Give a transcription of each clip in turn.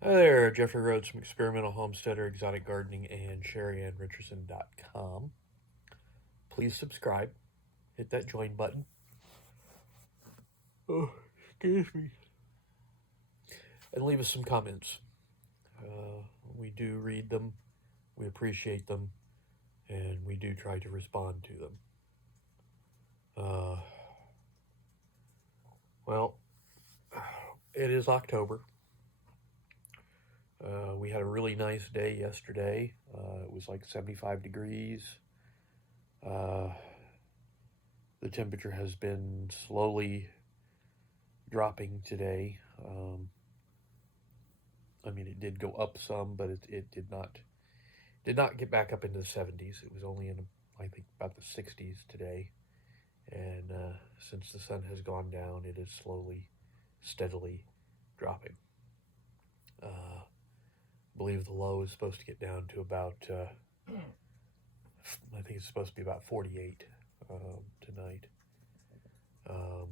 Hi there, Jeffrey Rhoades from Experimental Homesteader, Exotic Gardening, and Sheri and Richerson.com. Please subscribe, hit that join button. Oh, excuse me. And leave us some comments. We do read them, we appreciate them, and we do try to respond to them. Uh, well, it is October. We had a really nice day yesterday. It was like 75 degrees. Uh, the temperature has been slowly dropping today. I mean, it did go up some, but it did not get back up into the 70s. It was only in, I think, about the 60s today. And since the sun has gone down, it is slowly, steadily dropping. I believe the low is supposed to get down to about, I think it's supposed to be about 48 tonight. Um,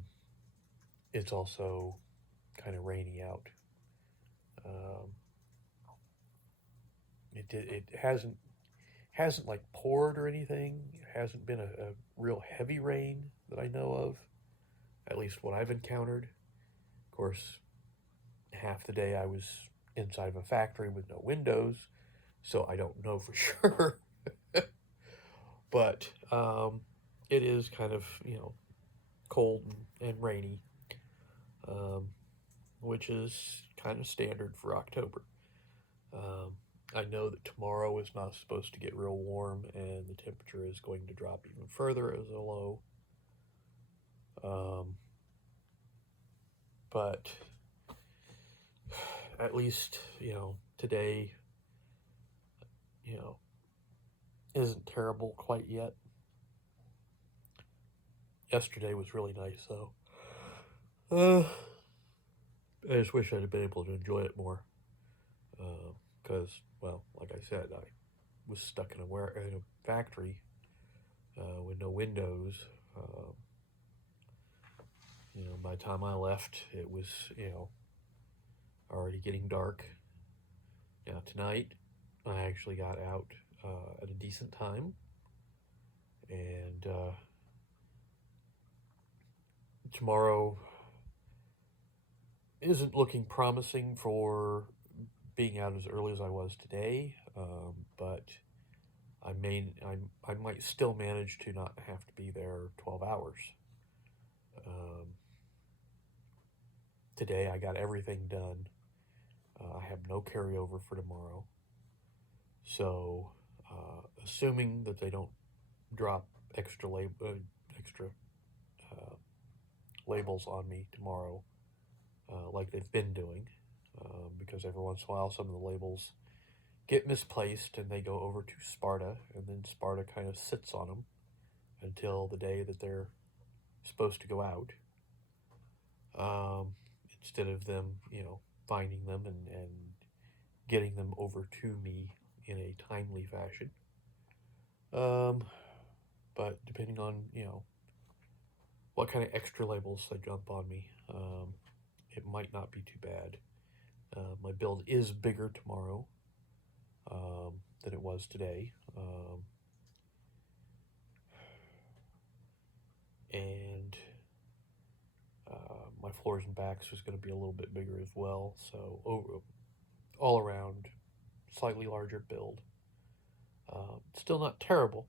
it's also kind of rainy out. Um, it hasn't like poured or anything. It hasn't been a real heavy rain that I know of, at least what I've encountered. Of course, half the day I was inside of a factory with no windows, so I don't know for sure. But it is kind of, cold and rainy, um, which is kind of standard for October. Um, I know that tomorrow is not supposed to get real warm, and the temperature is going to drop even further as a low. Um, but at least, today, you know, isn't terrible quite yet. Yesterday was really nice, though. Uh, I just wish I'd have been able to enjoy it more. Because, well, like I said, I was stuck in a factory with no windows. Uh, by the time I left, it was, already getting dark. Now, tonight, I actually got out at a decent time, and tomorrow isn't looking promising for being out as early as I was today, but I might still manage to not have to be there 12 hours. Um, Today I got everything done. I have no carryover for tomorrow. So, assuming that they don't drop extra uh, labels on me tomorrow, like they've been doing, because every once in a while some of the labels get misplaced and they go over to Sparta, and then Sparta kind of sits on them until the day that they're supposed to go out. Um, Instead of them, finding them and getting them over to me in a timely fashion. Um, but depending on, what kind of extra labels they jump on me, it might not be too bad. My build is bigger tomorrow than it was today. And my floors and backs was going to be a little bit bigger as well. So, all around, slightly larger build. Still not terrible,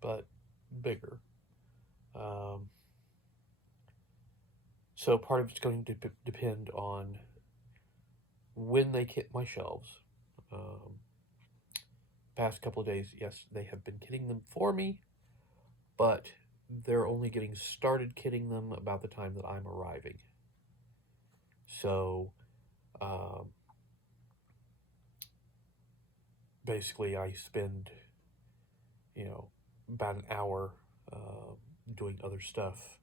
but bigger. Um, so part of it's going to depend on when they kit my shelves. Um, Past couple of days, yes, they have been kitting them for me, but they're only getting started kitting them about the time that I'm arriving. So um, basically, I spend, about an hour doing other stuff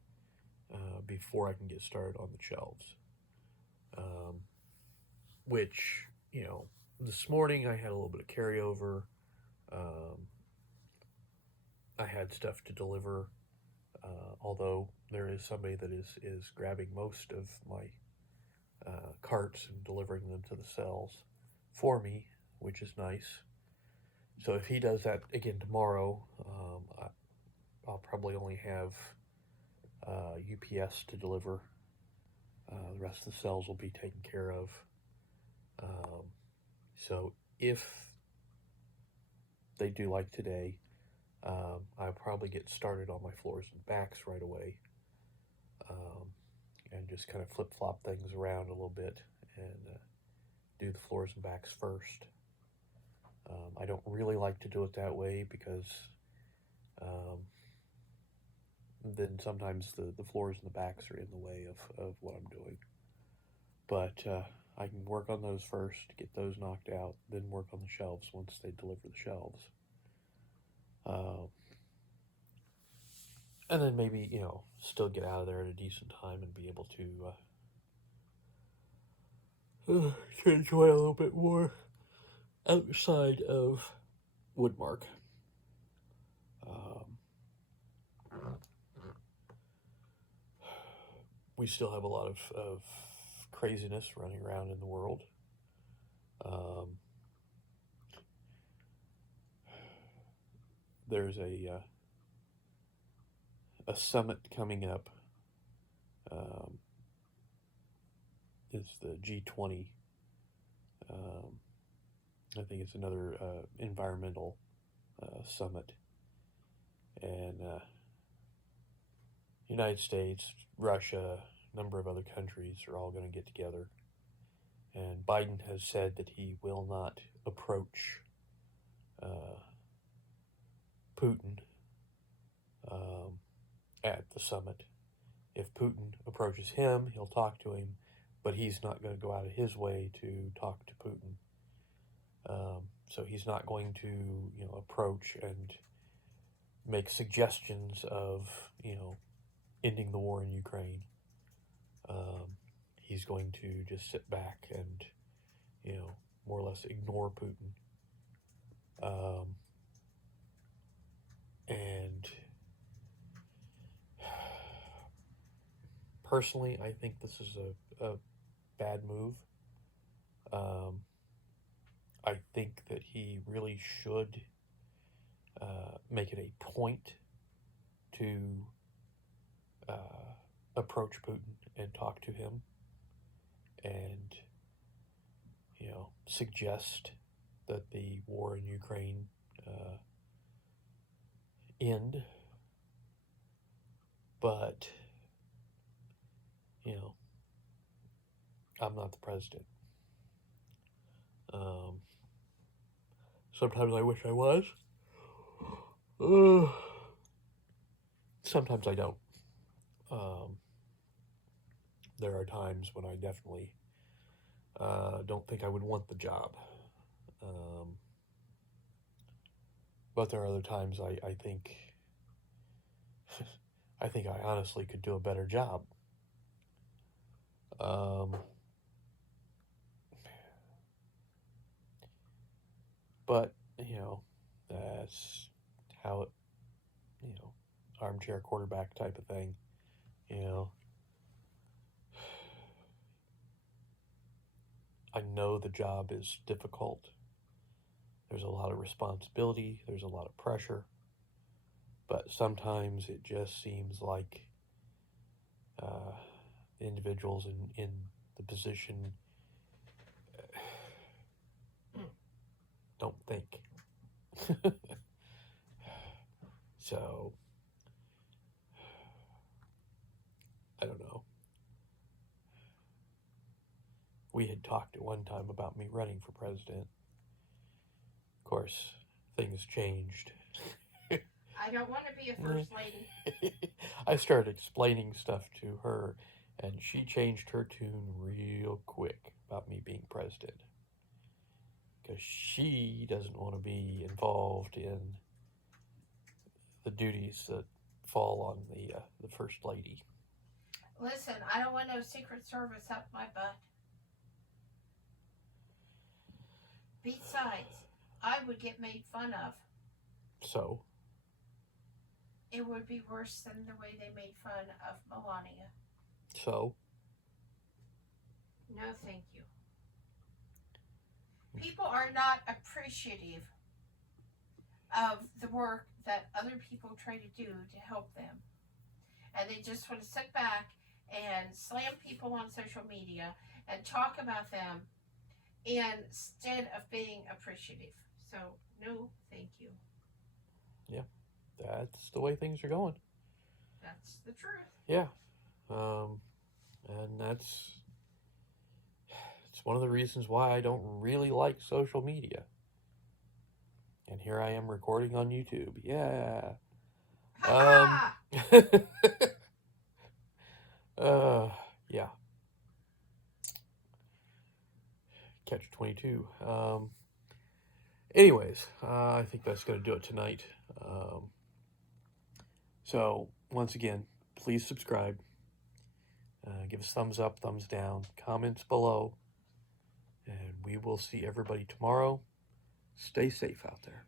before I can get started on the shelves. Um, which, this morning I had a little bit of carryover. Um, I had stuff to deliver, although there is somebody that is grabbing most of my carts and delivering them to the cells for me, which is nice. So if he does that again tomorrow, I'll probably only have UPS to deliver. The rest of the cells will be taken care of. So if they do like today, I'll probably get started on my floors and backs right away, and just kind of flip-flop things around a little bit and do the floors and backs first. I don't really like to do it that way because then sometimes the floors and the backs are in the way of what I'm doing. But I can work on those first, get those knocked out, then work on the shelves once they deliver the shelves. And then maybe, still get out of there at a decent time and be able to enjoy a little bit more outside of Woodmark. We still have a lot of craziness running around in the world. There's a summit coming up. It's the G20. I think it's another environmental summit. And United States, Russia, a number of other countries are all going to get together. And Biden has said that he will not approach Putin at the summit. If Putin approaches him, he'll talk to him, but he's not going to go out of his way to talk to Putin. So he's not going to, approach and make suggestions of, ending the war in Ukraine. He's going to just sit back and, more or less ignore Putin. And personally, I think this is a bad move. I think that he really should make it a point to approach Putin and talk to him and, suggest that the war in Ukraine end. But, I'm not the president. Sometimes I wish I was. Sometimes I don't. There are times when I definitely don't think I would want the job. But there are other times I think I think I honestly could do a better job. But, that's how it, armchair quarterback type of thing, I know the job is difficult. There's a lot of responsibility. There's a lot of pressure. But sometimes it just seems like individuals in the position don't think. So, I don't know. We had talked at one time about me running for president. Of course, things changed. I don't want to be a first lady. I started explaining stuff to her, and she changed her tune real quick about me being president. Because she doesn't want to be involved in the duties that fall on the first lady. Listen, I don't want no Secret Service up my butt. Besides, I would get made fun of. So? It would be worse than the way they made fun of Melania. So? No, thank you. People are not appreciative of the work that other people try to do to help them. And they just want to sit back and slam people on social media and talk about them instead of being appreciative. So, no, thank you. Yeah, that's the way things are going. That's the truth. Yeah. And it's one of the reasons why I don't really like social media. And here I am recording on YouTube. Yeah. Ha Yeah. Catch 22. Anyways, I think that's going to do it tonight. So, once again, please subscribe. Give us thumbs up, thumbs down, comments below. And we will see everybody tomorrow. Stay safe out there.